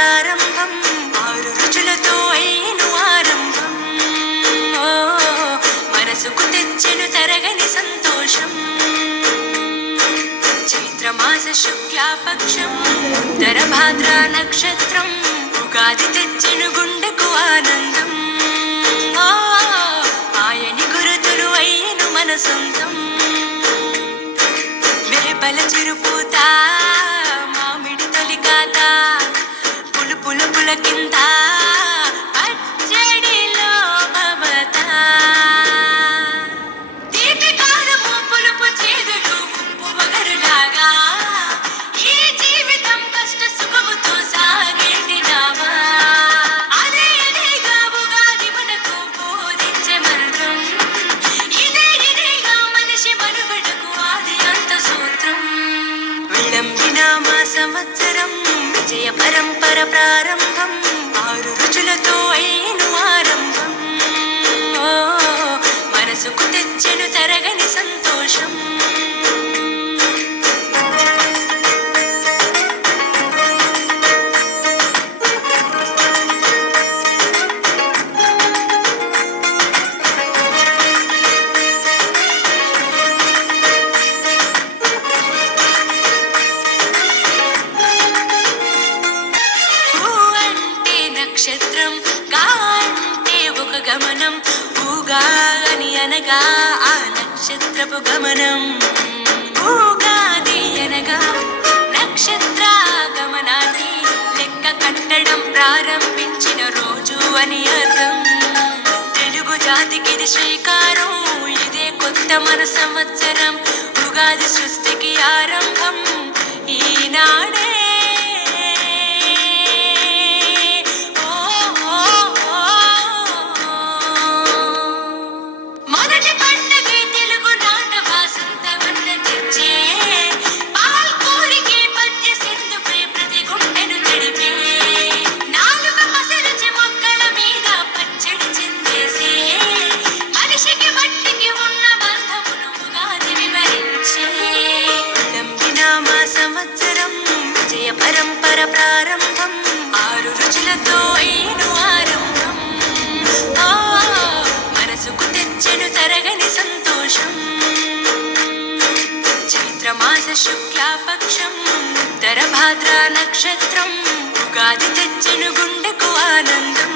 ప్రారంభం ఆరు రుచులతో అయ్యను ఆరంభం మనసుకు తెచ్చెను తరగని సంతోషం చైత్రమాస శుక్లాపక్షం ఉత్తర భాద్ర నక్షత్రం ఉగాది తెచ్చెను గుండెకు ఆనందం ఆయని గురుతులు అయ్యను మన సొంతం వేపల చిరుపూత మామిడి తొలికాత పులుపుల పులకింత పచ్చడిలో మమత తీపి కారము పులుపు చేదులు ఉప్పు వగరులాగా ఈ జీవితం కష్ట సుఖముతో సాగేటి నావా అదే అదేగా ఉగాది మనకు బోధించే మంత్రం ఇదేగా మనిషి మనుగడకు ఆది అంత సూత్రం విళంబినామ సంవత్సరం విజయ పరంపర ప్రారంభం ఆరు రుచులతో అయ్యను ఆరంభం మనసుకు తెచ్చెను తరగని సంతోషం నక్షత్రం గా అంటే ఒక గమనం ఊగా అని అనగా ఆ నక్షత్రపు గమనం ఊగాది అనగా నక్షత్ర గమనాన్ని లెక్క కట్టడం ప్రారంభించిన రోజు అని అర్థం తెలుగు జాతికి ఇది శ్రీకారం ఇదే కొత్త మన సంవత్సరం ఉగాది సృష్టికి ఆరంభం ఈనాడే పరంపర ప్రారంభం ఆరు రుచులతో అయ్యను ఆరంభం మనసుకు తెచ్చెను తరగని సంతోషం చైత్రమాస శుక్లాపక్షం ఉత్తర భాద్ర నక్షత్రం ఉగాది తెచ్చెను గుండెకు ఆనందం